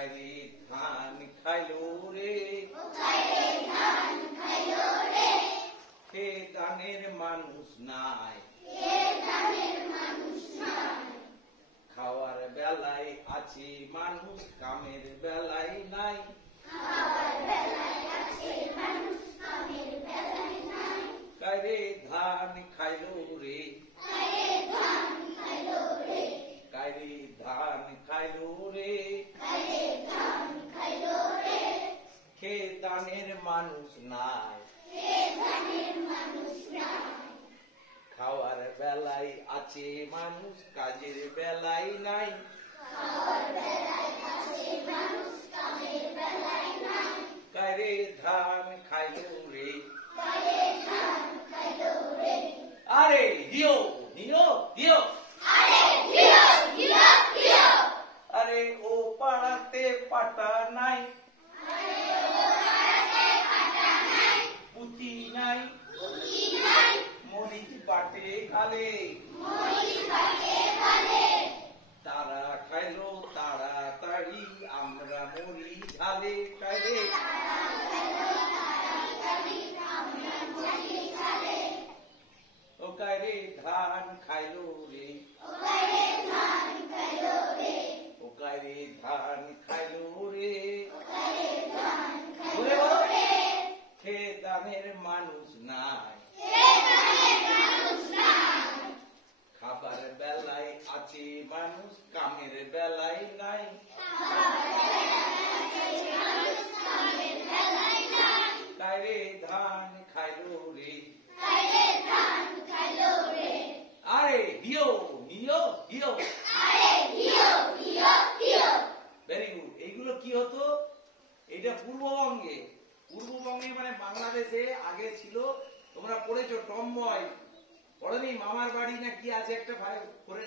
কাইরে ধান খাইলো রে, হে দানের মানুষ নাই, খাওয়ার বেলায় আছে মানুষ, কামের বেলায় নাই। কাইরে ধান খাইলো রে, কাইরে ধান খাইলো রে, খে দানের মানুষ নাই, খাওয়ার বেলায় আছে মানুষ, কাজের বেলায় নাই। কাইরে ধান খাইলো রে, আরে দিও দিও দিও, আরে ও পাড়াতে পাটা নাই, পুঁতি নাই, মরিচ বাটে খালে, তারা খাইলো তাড়াতাড়ি, আমরা মরি ঝালে। কাইরে ও কাইরে ধান খাইলো রে, ও কাইরে ধান খাইলো রে, হে দানের মানুষ নাই, খাবার বেলায় আছে মানুষ, কামের বেলায় নাই। কাইরে ধান খাইলো রে, আরে দিও দিও দিও, ভেরি গুড। এইগুলো কি হতো? এটা পূর্ববঙ্গে, পূর্ববঙ্গে মানে বাংলাদেশে আগে ছিল, তোমরা পড়েছো টমবয়, পড়েনি? মামার বাড়ি না কি আছে একটা ভাই, করে